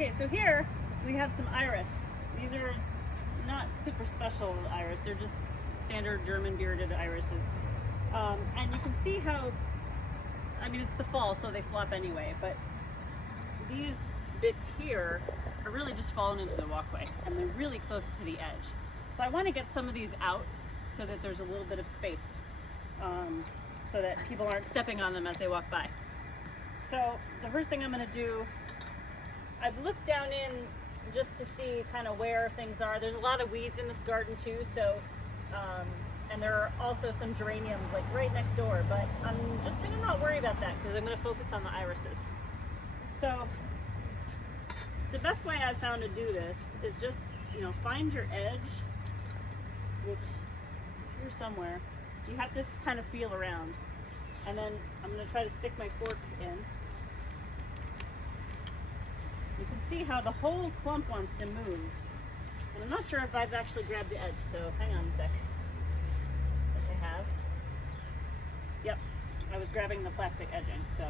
Okay, so here we have some iris. These are not super special iris. They're just standard German bearded irises. And you can see how, I mean, it's the fall, so they flop anyway, but these bits here are really just falling into the walkway, and they're really close to the edge. So I want to get some of these out so that there's a little bit of space, so that people aren't stepping on them as they walk by. So the first thing I'm going to do, I've looked down in just to see kind of where things are. There's a lot of weeds in this garden too, so and there are also some geraniums like right next door, but I'm just going to not worry about that because I'm going to focus on the irises. So the best way I've found to do this is just, you know, find your edge, which is here somewhere. You have to kind of feel around, and then I'm going to try to stick my fork in. You can see how the whole clump wants to move, and I'm not sure if I've actually grabbed the edge, so hang on a sec. I have. Yep, I was grabbing the plastic edging, so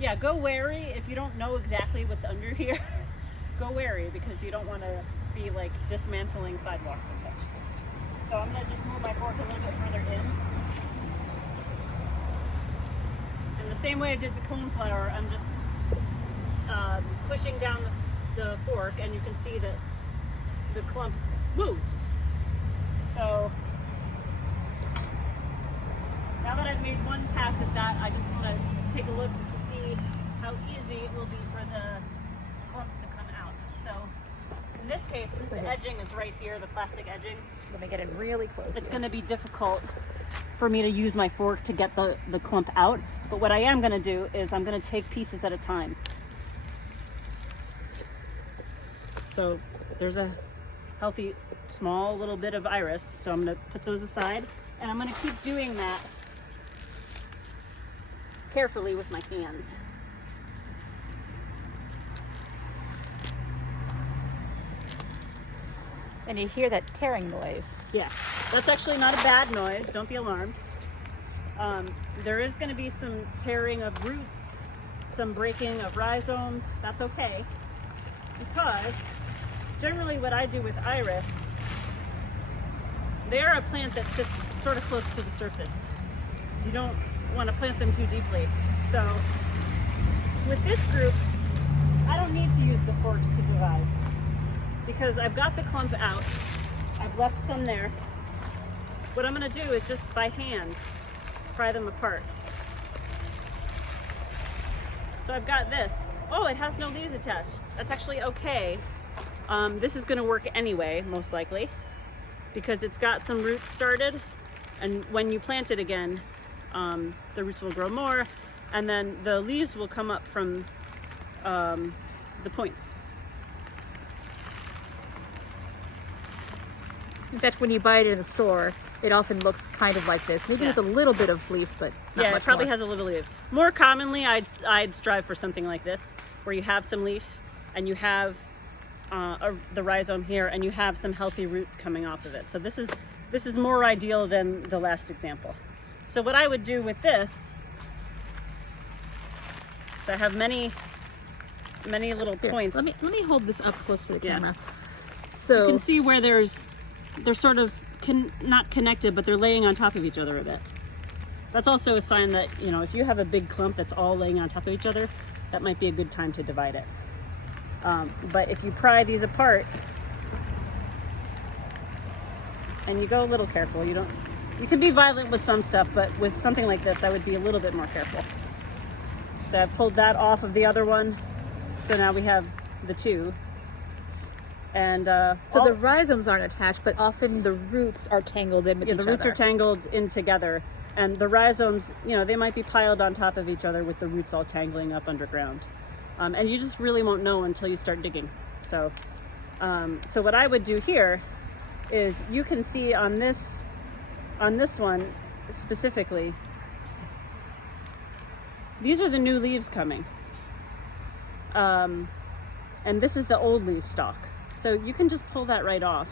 yeah, go wary if you don't know exactly what's under here. Go wary because you don't want to be like dismantling sidewalks and such. So I'm going to just move my fork a little bit further in. And the same way I did the coneflower, I'm just pushing down the fork, and you can see that the clump moves. So now that I've made one pass at that, I just want to take a look to see how easy it will be for the clumps to come out. So in this case, since the edging is right here, the plastic edging, let me get it really close. It's going to be difficult for me to use my fork to get the clump out. But what I am going to do is I'm going to take pieces at a time. So there's a healthy small little bit of iris, so I'm going to put those aside, and I'm going to keep doing that carefully with my hands. And you hear that tearing noise. Yeah, that's actually not a bad noise. Don't be alarmed. There is going to be some tearing of roots, some breaking of rhizomes. That's okay, because generally what I do with iris, they are a plant that sits sort of close to the surface. You don't want to plant them too deeply. So with this group, I don't need to use the forks to divide, because I've got the clump out. I've left some there. What I'm going to do is just by hand pry them apart. So I've got this. Oh, it has no leaves attached. That's actually okay. This is going to work anyway, most likely, because it's got some roots started, and when you plant it again, the roots will grow more, and then the leaves will come up from the points. In fact, when you buy it in the store, it often looks kind of like this, maybe Yeah. with a little bit of leaf, but not Yeah, much it probably more. has a little leaf. More commonly, I'd strive for something like this, where you have some leaf, and you have the rhizome here, and you have some healthy roots coming off of it. So this is more ideal than the last example. So what I would do with this, so I have many little Here, points. Let me hold this up close to the Yeah. camera. So You can see where they're sort of not connected, but they're laying on top of each other a bit. That's also a sign that, you know, if you have a big clump that's all laying on top of each other, that might be a good time to divide it. But if you pry these apart and you go a little careful, you can be violent with some stuff, but with something like this, I would be a little bit more careful. So I've pulled that off of the other one. So now we have the two. And so the rhizomes aren't attached, but often the roots are tangled in with each the other. roots are tangled in together, and the rhizomes, you know, they might be piled on top of each other with the roots all tangling up underground. And you just really won't know until you start digging. So, so what I would do here is, you can see on this one specifically, these are the new leaves coming. And this is the old leaf stalk. So you can just pull that right off.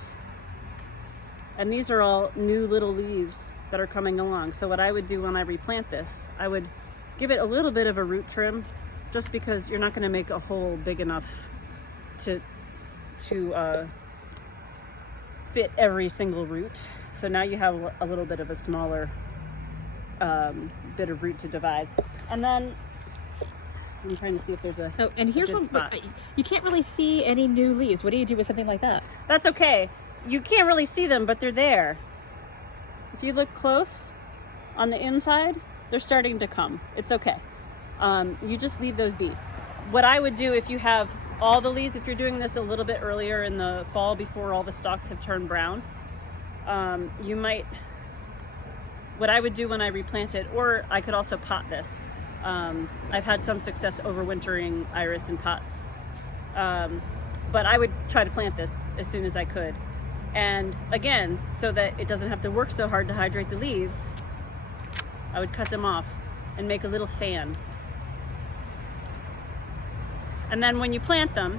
And these are all new little leaves that are coming along. So what I would do when I replant this, I would give it a little bit of a root trim, just because you're not going to make a hole big enough to fit every single root. So now you have a little bit of a smaller bit of root to divide. And then I'm trying to see if there's a and here's good one spot. you can't really see any new leaves. What do you do with something like that? That's okay. You can't really see them, but they're there. If you look close on the inside, they're starting to come. It's okay. You just leave those be. What I would do if you have all the leaves, if you're doing this a little bit earlier in the fall before all the stalks have turned brown, what I would do when I replant it, or I could also pot this. I've had some success overwintering iris in pots. But I would try to plant this as soon as I could. And again, so that it doesn't have to work so hard to hydrate the leaves, I would cut them off and make a little fan. And then when you plant them,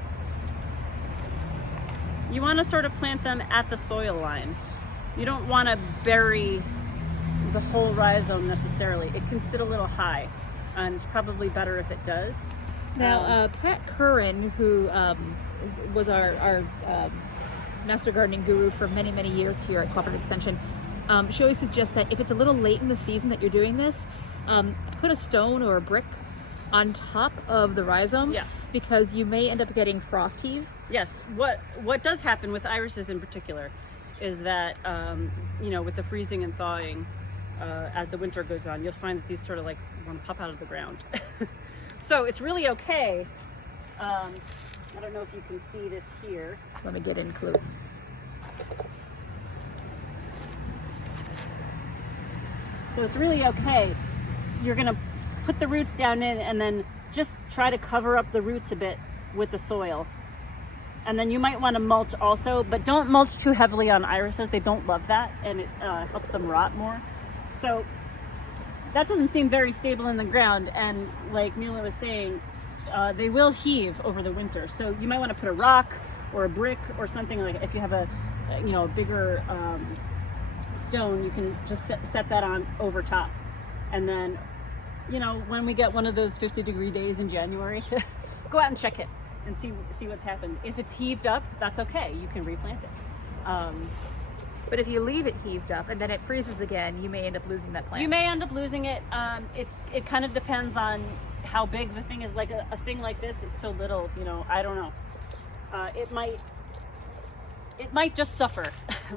you want to sort of plant them at the soil line. You don't want to bury the whole rhizome necessarily. It can sit a little high, and it's probably better if it does. Now, Pat Curran, who was our master gardening guru for many, many years here at Cooperative Extension, she always suggests that if it's a little late in the season that you're doing this, put a stone or a brick on top of the rhizome, because you may end up getting frost heave. Yes, what does happen with irises in particular is that, with the freezing and thawing, as the winter goes on, you'll find that these sort of like want to pop out of the ground. So it's really okay. I don't know if you can see this here. Let me get in close. So it's really okay. You're gonna put the roots down in and then just try to cover up the roots a bit with the soil. And then you might want to mulch also, but don't mulch too heavily on irises. They don't love that, and it helps them rot more. So that doesn't seem very stable in the ground, and like Mila was saying, they will heave over the winter. So you might want to put a rock or a brick or something, like if you have a bigger stone, you can just set that on over top. And then, when we get one of those 50-degree days in January, go out and check it and see what's happened. If it's heaved up, that's okay. You can replant it. But if you leave it heaved up and then it freezes again, you may end up losing that plant. You may end up losing it. It kind of depends on how big the thing is. Like a thing like this, it's so little, I don't know. It might just suffer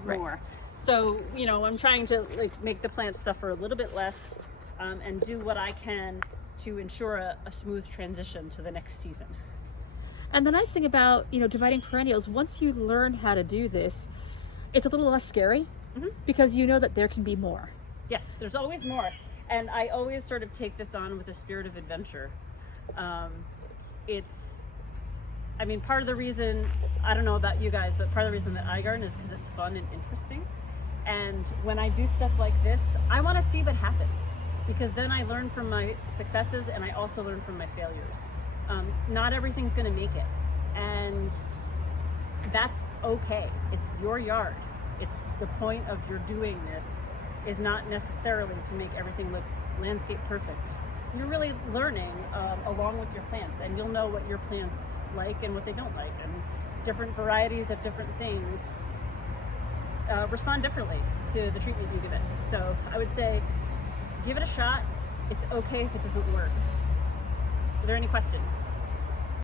more. Right. So, I'm trying to make the plants suffer a little bit less, and do what I can to ensure a smooth transition to the next season. And the nice thing about, dividing perennials, once you learn how to do this, it's a little less scary, because you know that there can be more. Yes, there's always more. And I always sort of take this on with a spirit of adventure. Part of the reason, I don't know about you guys, but part of the reason that I garden is because it's fun and interesting. And when I do stuff like this, I want to see what happens, because then I learn from my successes and I also learn from my failures. Not everything's going to make it, and that's okay. It's your yard. It's the point of your doing this is not necessarily to make everything look landscape perfect. You're really learning along with your plants, and you'll know what your plants like and what they don't like, and different varieties of different things respond differently to the treatment you give it. So I would say give it a shot. It's okay if it doesn't work. Are there any questions?